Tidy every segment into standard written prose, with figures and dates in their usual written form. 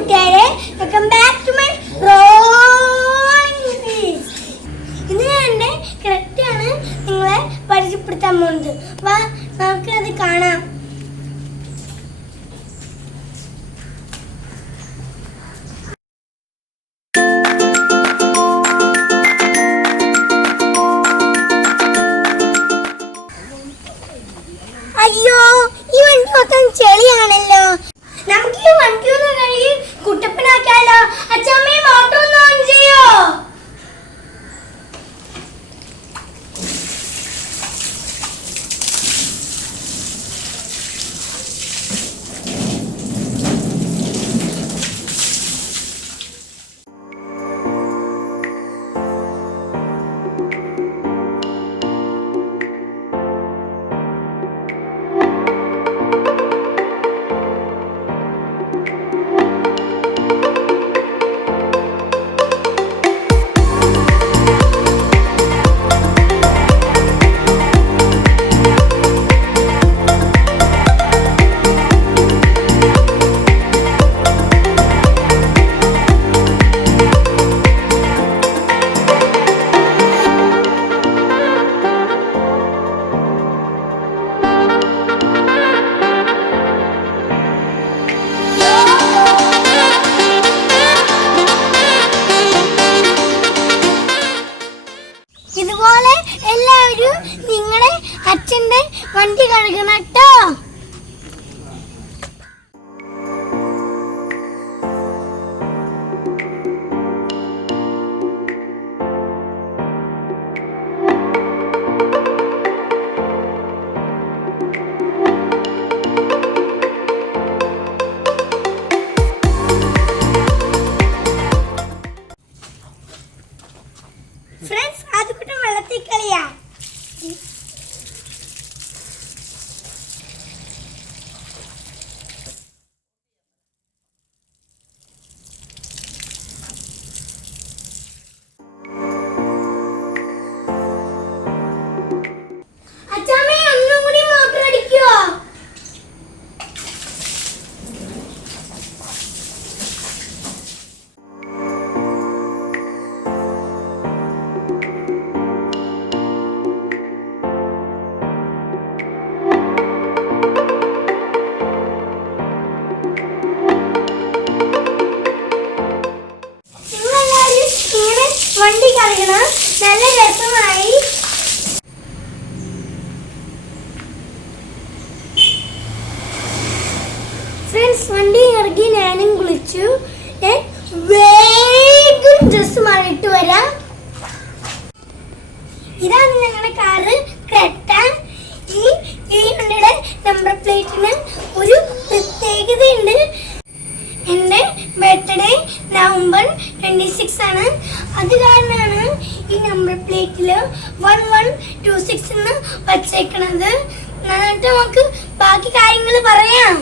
കൂട്ടുകാരെ, welcome back to my റോയിങ് ഫീസ്. ഇന്ന് ഞാൻ എൻ്റെ കറക്റ്റാണ് നിങ്ങളെ പരിചയപ്പെടുത്താൻ പോകുന്നത്. വാ നമുക്കത് കാണാം. അയ്യോ, ഈ വണ്ടി മൊത്തം ചെളിയാണല്ലോ. നമുക്ക് ഈ വണ്ടി ഒന്ന് കഴുകി കുട്ടപ്പനാക്കാലോ. അച്ഛമ്മേ, മോട്ടർ ഒന്ന് ഓൺ ചെയ്യോ? ഇതുപോലെ എല്ലാവരും നിങ്ങളുടെ അച്ഛൻ്റെ വണ്ടി കഴുകണം കേട്ടോ. ഫ്രണ്ട്സ്, അതുകൂട്ടം വെള്ളത്തിൽ കളിയാ. അച്ഛാമ്മേ, ഒന്നും കൂടി മോട്ടർ അടിക്കുവോ? വണ്ടി കളിക്കണം, നല്ല രസമായി. ഫ്രണ്ട്സ്, വണ്ടി ഇറങ്ങി ഞാനും കുളിച്ചു. വേഗം ഡ്രസ് മാറിയിട്ട് വരാം. ഇതാണ് ഞങ്ങളുടെ കാറ് ക്രെറ്റ. ഈ വണ്ടിയുടെ നമ്പർ പ്ലേറ്റിന് ഒരു പ്രത്യേകതയുണ്ട്. എൻ്റെ ബർത്ത്ഡേ നവംബർ 26 ആണ്. അത് കാരണമാണ് ഈ നമ്പർ പ്ലേറ്റിൽ 1126 എന്ന് വച്ചേക്കണത്. എന്നിട്ട് നമുക്ക് ബാക്കി കാര്യങ്ങൾ പറയാം.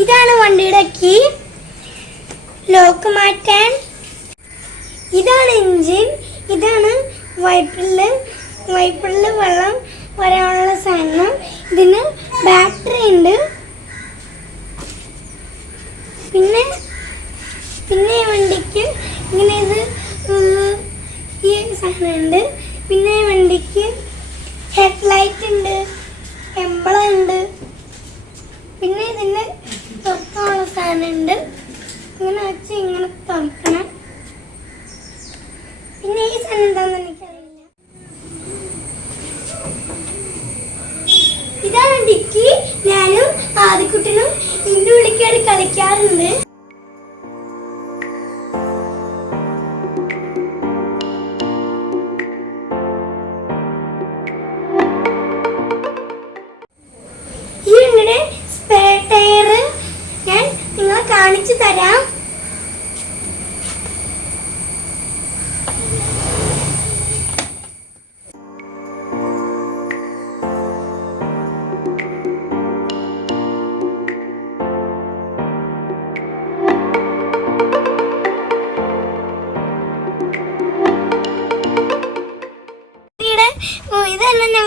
ഇതാണ് വണ്ടിയുടെ കീ, ലോക്ക് മാറ്റാൻ. ഇതാണ് എഞ്ചിൻ. ഇതാണ് വൈപ്പറിൽ വെള്ളം വരാനുള്ള സാധനം. ഇതിന് ബാറ്ററി ഉണ്ട്. പിന്നെ ഈ വണ്ടിക്ക് ഇങ്ങനെ ഈ സാധനമുണ്ട്. പിന്നെ ഈ വണ്ടിക്ക് ഹെഡ്ലൈറ്റ് ഉണ്ട്, എംബ്ലം ഉണ്ട്. പിന്നെ ഇതിന് തുറക്കാനുള്ള സാധനമുണ്ട്. ഇങ്ങനെ വെച്ച് ഇങ്ങനെ തുറക്കണം. പിന്നെ ഈ സാധനം എന്താണെന്ന് എനിക്കറിയില്ല. ഇതാണ് ഡിക്കി. ഞാനും ആദ്യക്കുട്ടനും ഇതിൻ്റെ ഉള്ളിൽ കളിക്കാറുണ്ട്. ഈ വണ്ടിയുടെ സ്പെയർ ടയർ ഞാൻ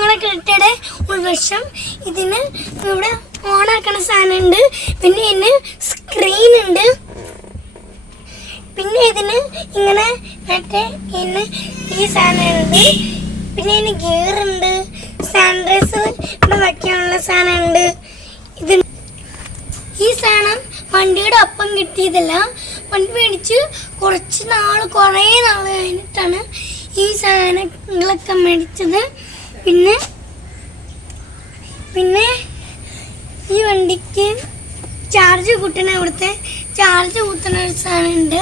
ഞങ്ങളെ ക്രെറ്റയുടെ ഉൾവശം. ഇതിന് ഇവിടെ ഓണാക്കണ സാധനമുണ്ട്, പിന്നെ ഇതിന് സ്ക്രീൻ ഉണ്ട്, പിന്നെ ഇതിന് ഇങ്ങനെ മറ്റേ ഇതിന് ഈ സാധനമുണ്ട്, പിന്നെ ഇതിന് ഗിയറുണ്ട്, സാനിറ്റൈസർ ഇവിടെ വയ്ക്കാനുള്ള സാധനമുണ്ട്. ഇത് ഈ സാധനം വണ്ടിയുടെ ഒപ്പം കിട്ടിയതല്ല, വണ്ടി മേടിച്ച് കുറേ നാൾ കഴിഞ്ഞിട്ടാണ് ഈ സാധനങ്ങളൊക്കെ മേടിച്ചത്. പിന്നെ ഈ വണ്ടിക്ക് ചാർജ് കൂട്ടണ ഇവിടുത്തെ ചാർജ് കൂട്ടണ ഒരു സാധനമുണ്ട്.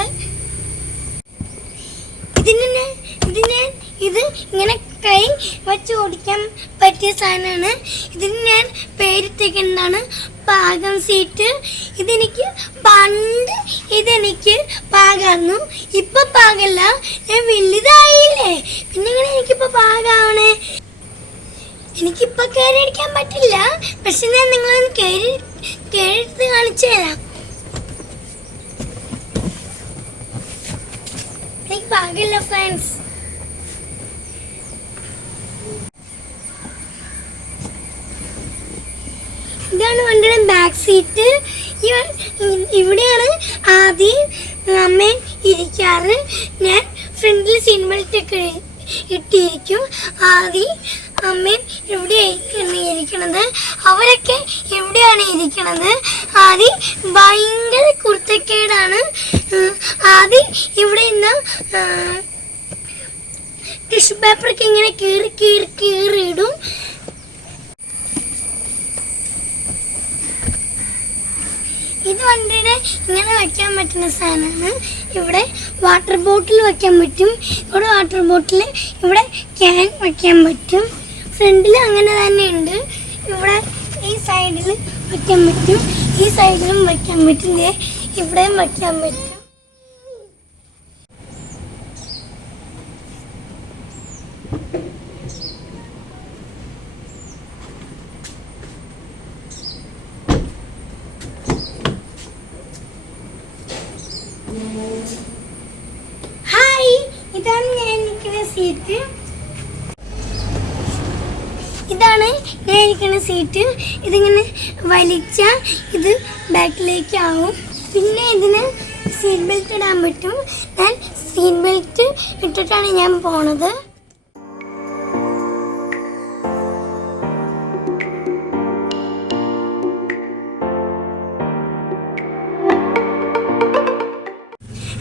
ഇത് ഇങ്ങനെ കൈ വച്ച് ഓടിക്കാൻ പറ്റിയ സാധനമാണ്. ഇതിന് ഞാൻ പേരിട്ടേക്കുന്നതാണ് പാകം സീറ്റ്. ഇതെനിക്ക് പാകായിരുന്നു, ഇപ്പൊ പാകല്ല, ഞാൻ വലുതായില്ലേ, പിന്നെ ഇങ്ങനെ എനിക്കിപ്പോ പാകാവണേ. എനിക്കിപ്പോ കയറി അടിക്കാൻ പറ്റില്ല, പക്ഷെ ഞാൻ നിങ്ങളൊന്ന് കയറിയെടുത്ത് കാണിച്ചു തരാം. എനിക്ക് പാകില്ല ഫ്രണ്ട്സ്. ഇതാണ് വണ്ടിയുടെ ബാക്ക് സീറ്റ്. ഇവിടെയാണ് ആദ്യം അമ്മ ഇരിക്കാറ്. ഞാൻ ഫ്രണ്ടിൽ സീറ്റ് ബെൽറ്റ് ഒക്കെ ഇട്ടിരിക്കും. ആദ്യം അമ്മയും എവിടെയായിരിക്കും ഇരിക്കണത്, അവരൊക്കെ എവിടെയാണ് ഇരിക്കണത്. ആദ്യം ഭയങ്കര കുരുത്തക്കേടാണ്. ആദ്യം ഇവിടെ നിന്ന് ടിഷ്യൂ പേപ്പറൊക്കെ ഇങ്ങനെ കീറിയിടും. ഇത് വണ്ടിയുടെ ഇങ്ങനെ വയ്ക്കാൻ പറ്റുന്ന സാധനമാണ്. ഇവിടെ വാട്ടർ ബോട്ടിൽ വയ്ക്കാൻ പറ്റും, ഇവിടെ വാട്ടർ ബോട്ടിൽ, ഇവിടെ ക്യാൻ വയ്ക്കാൻ പറ്റും. ഫ്രണ്ടിൽ അങ്ങനെ തന്നെ ഉണ്ട്. ഇവിടെ ഈ സൈഡിൽ വയ്ക്കാൻ പറ്റും, ഈ സൈഡിലും വയ്ക്കാൻ പറ്റും, ഇവിടെയും വയ്ക്കാൻ പറ്റും. ഹായ്, ഇതാണ് ഞാൻ ഇരിക്കുന്ന സീറ്റ്. ഇതിങ്ങനെ വലിച്ച ഇത് ബാക്കിലേക്ക് ആവും. പിന്നെ ഇതിന് സീറ്റ് ബെൽറ്റ് ഇടാൻ പറ്റും. ഞാൻ സീറ്റ് ബെൽറ്റ് ഇട്ടിട്ടാണ് ഞാൻ പോണത്.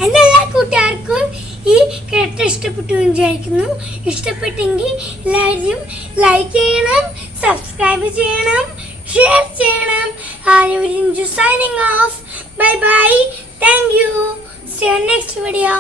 എല്ലാ കൂട്ടുകാർക്കും ഈ കേട്ട ഇഷ്ടപ്പെട്ടു എന്ന് വിചാരിക്കുന്നു. ഇഷ്ടപ്പെട്ടെങ്കിൽ എല്ലാവരും ലൈക്ക് ചെയ്യണം, സബ്സ്ക്രൈബ് ചെയ്യണം, ഷെയർ ചെയ്യണം. Signing off. Bye bye. Thank you. See you next video.